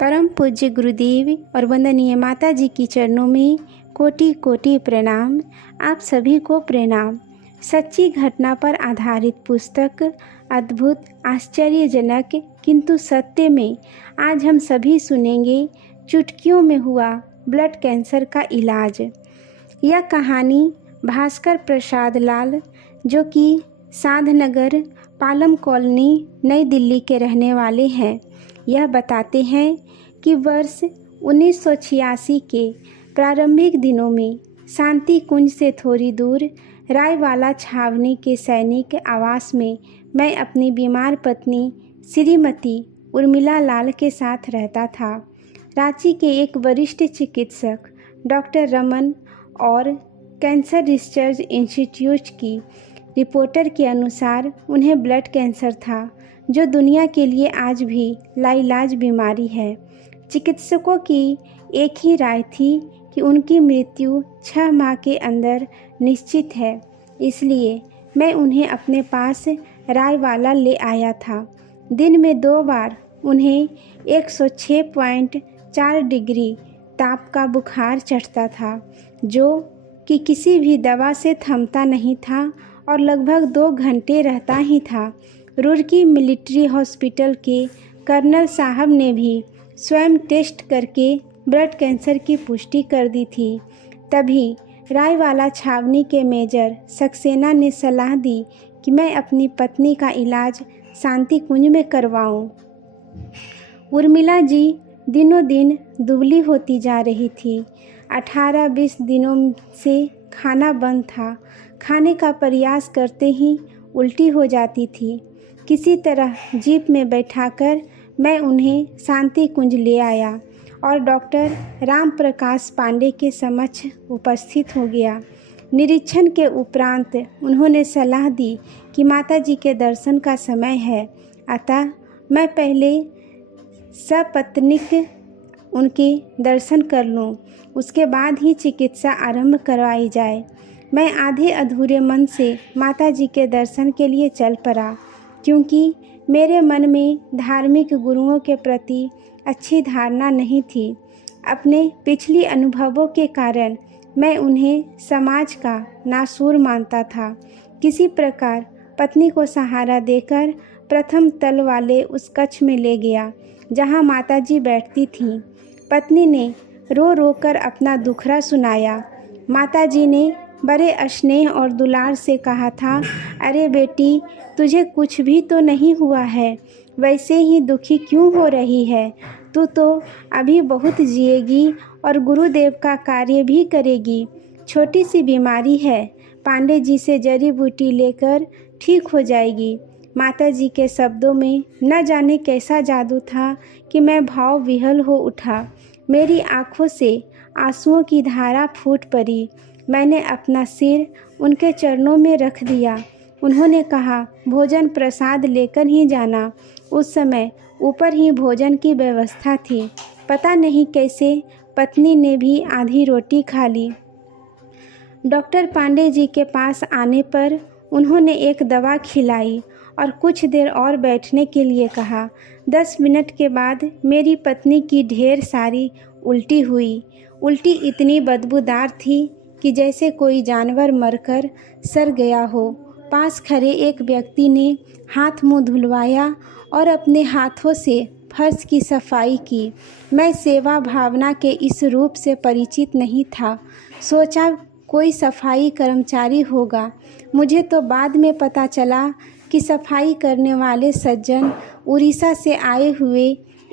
परम पूज्य गुरुदेव और वंदनीय माता जी की चरणों में कोटि कोटि प्रणाम। आप सभी को प्रणाम। सच्ची घटना पर आधारित पुस्तक अद्भुत, आश्चर्यजनक किंतु सत्य में आज हम सभी सुनेंगे चुटकियों में हुआ ब्लड कैंसर का इलाज। यह कहानी भास्कर प्रसाद लाल, जो कि साधनगर पालम कॉलोनी नई दिल्ली के रहने वाले हैं, यह बताते हैं कि वर्ष 1986 के प्रारंभिक दिनों में शांति कुंज से थोड़ी दूर रायवाला छावनी के सैनिक आवास में मैं अपनी बीमार पत्नी श्रीमती उर्मिला लाल के साथ रहता था। रांची के एक वरिष्ठ चिकित्सक डॉक्टर रमन और कैंसर रिसर्च इंस्टीट्यूट की रिपोर्टर के अनुसार उन्हें ब्लड कैंसर था, जो दुनिया के लिए आज भी लाइलाज बीमारी है। चिकित्सकों की एक ही राय थी कि उनकी मृत्यु 6 माह के अंदर निश्चित है, इसलिए मैं उन्हें अपने पास रायवाला ले आया था। दिन में 2 बार उन्हें 106.4 डिग्री ताप का बुखार चढ़ता था, जो कि किसी भी दवा से थमता नहीं था और लगभग 2 घंटे रहता ही था। रुड़की मिलिट्री हॉस्पिटल के कर्नल साहब ने भी स्वयं टेस्ट करके ब्लड कैंसर की पुष्टि कर दी थी। तभी रायवाला छावनी के मेजर सक्सेना ने सलाह दी कि मैं अपनी पत्नी का इलाज शांति कुंज में करवाऊं। उर्मिला जी दिनों दिन दुबली होती जा रही थी। 18-20 दिनों से खाना बंद था। खाने का प्रयास करते ही उल्टी हो जाती थी। किसी तरह जीप में बैठाकर मैं उन्हें शांति कुंज ले आया और डॉक्टर राम प्रकाश पांडे के समक्ष उपस्थित हो गया। निरीक्षण के उपरांत उन्होंने सलाह दी कि माताजी के दर्शन का समय है, अतः मैं पहले सपत्नीक उनके दर्शन कर लूं, उसके बाद ही चिकित्सा आरंभ करवाई जाए। मैं आधे अधूरे मन से माताजी के दर्शन के लिए चल पड़ा, क्योंकि मेरे मन में धार्मिक गुरुओं के प्रति अच्छी धारणा नहीं थी। अपने पिछली अनुभवों के कारण मैं उन्हें समाज का नासूर मानता था। किसी प्रकार पत्नी को सहारा देकर प्रथम तल वाले उस कक्ष में ले गया, जहां माताजी बैठती थीं। पत्नी ने रो रो कर अपना दुखड़ा सुनाया। माताजी ने बड़े स्नेह और दुलार से कहा था, अरे बेटी, तुझे कुछ भी तो नहीं हुआ है, वैसे ही दुखी क्यों हो रही है? तू तो अभी बहुत जिएगी और गुरुदेव का कार्य भी करेगी। छोटी सी बीमारी है, पांडे जी से जड़ी बूटी लेकर ठीक हो जाएगी। माताजी के शब्दों में न जाने कैसा जादू था कि मैं भाव विह्वल हो उठा। मेरी आंखों से आंसुओं की धारा फूट पड़ी। मैंने अपना सिर उनके चरणों में रख दिया। उन्होंने कहा, भोजन प्रसाद लेकर ही जाना। उस समय ऊपर ही भोजन की व्यवस्था थी। पता नहीं कैसे पत्नी ने भी आधी रोटी खा ली। डॉक्टर पांडे जी के पास आने पर उन्होंने एक दवा खिलाई और कुछ देर और बैठने के लिए कहा। 10 मिनट के बाद मेरी पत्नी की ढेर सारी उल्टी हुई। उल्टी इतनी बदबूदार थी कि जैसे कोई जानवर मरकर सड़ गया हो। पास खड़े एक व्यक्ति ने हाथ मुंह धुलवाया और अपने हाथों से फर्श की सफाई की। मैं सेवा भावना के इस रूप से परिचित नहीं था। सोचा कोई सफाई कर्मचारी होगा। मुझे तो बाद में पता चला कि सफाई करने वाले सज्जन उड़ीसा से आए हुए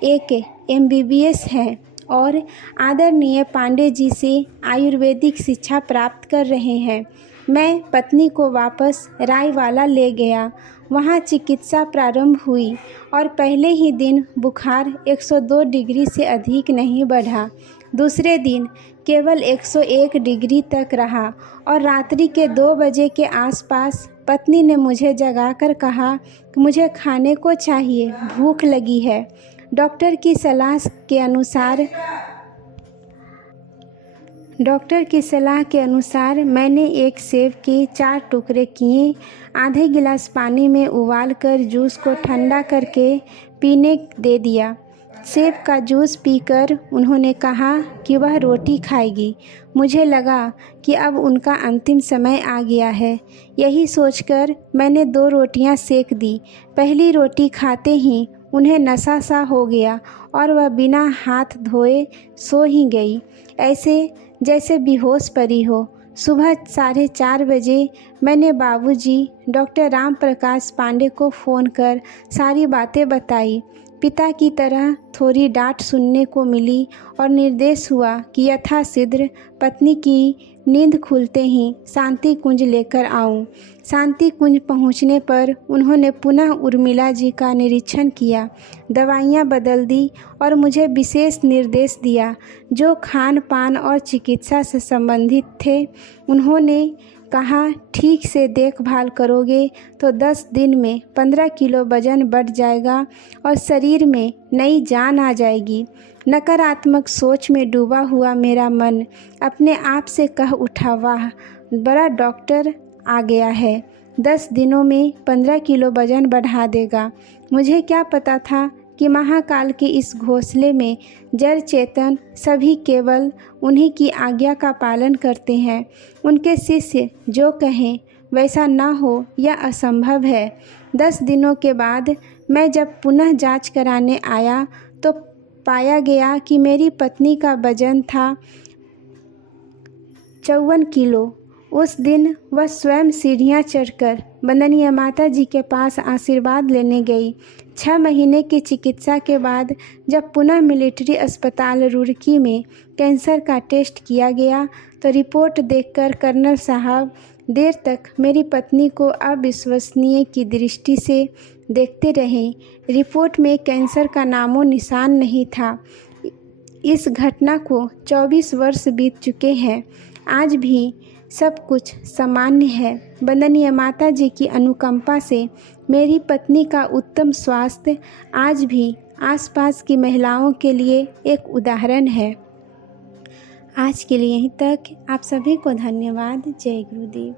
एक MBBS हैं और आदरणीय पांडे जी से आयुर्वेदिक शिक्षा प्राप्त कर रहे हैं। मैं पत्नी को वापस रायवाला ले गया। वहाँ चिकित्सा प्रारंभ हुई और पहले ही दिन बुखार 102 डिग्री से अधिक नहीं बढ़ा। दूसरे दिन केवल 101 डिग्री तक रहा और रात्रि के 2 बजे के आसपास पत्नी ने मुझे जगाकर कहा कि मुझे खाने को चाहिए, भूख लगी है। डॉक्टर की सलाह के अनुसार मैंने एक सेब के 4 टुकड़े किए, आधे गिलास पानी में उबाल कर जूस को ठंडा करके पीने दे दिया। सेब का जूस पीकर उन्होंने कहा कि वह रोटी खाएगी। मुझे लगा कि अब उनका अंतिम समय आ गया है। यही सोचकर मैंने 2 रोटियां सेक दी। पहली रोटी खाते ही उन्हें नशा सा हो गया और वह बिना हाथ धोए सो ही गई, ऐसे जैसे बेहोश पड़ी हो। सुबह 4:30 बजे मैंने बाबूजी डॉक्टर राम प्रकाश पांडे को फ़ोन कर सारी बातें बताई। पिता की तरह थोड़ी डांट सुनने को मिली और निर्देश हुआ कि यथाशीघ्र पत्नी की नींद खुलते ही शांति कुंज लेकर आऊं। शांति कुंज पहुंचने पर उन्होंने पुनः उर्मिला जी का निरीक्षण किया, दवाइयां बदल दी और मुझे विशेष निर्देश दिया जो खान पान और चिकित्सा से संबंधित थे। उन्होंने कहा, ठीक से देखभाल करोगे तो 10 दिन में 15 किलो वजन बढ़ जाएगा और शरीर में नई जान आ जाएगी। नकारात्मक सोच में डूबा हुआ मेरा मन अपने आप से कह उठा, वाह, बड़ा डॉक्टर आ गया है, 10 दिनों में 15 किलो वजन बढ़ा देगा। मुझे क्या पता था कि महाकाल के इस घोंसले में जड़ चेतन सभी केवल उन्हीं की आज्ञा का पालन करते हैं। उनके शिष्य जो कहें वैसा ना हो यह असंभव है। 10 दिनों के बाद मैं जब पुनः जांच कराने आया तो पाया गया कि मेरी पत्नी का वजन था 54 किलो। उस दिन वह स्वयं सीढ़ियाँ चढ़कर वंदनीय माता जी के पास आशीर्वाद लेने गई। 6 महीने की चिकित्सा के बाद जब पुनः मिलिट्री अस्पताल रुड़की में कैंसर का टेस्ट किया गया तो रिपोर्ट देखकर कर्नल साहब देर तक मेरी पत्नी को अविश्वसनीय की दृष्टि से देखते रहे। रिपोर्ट में कैंसर का नामो निशान नहीं था। इस घटना को 24 वर्ष बीत चुके हैं। आज भी सब कुछ सामान्य है। वंदनीय माता जी की अनुकंपा से मेरी पत्नी का उत्तम स्वास्थ्य आज भी आसपास की महिलाओं के लिए एक उदाहरण है। आज के लिए यहीं तक। आप सभी को धन्यवाद। जय गुरुदेव।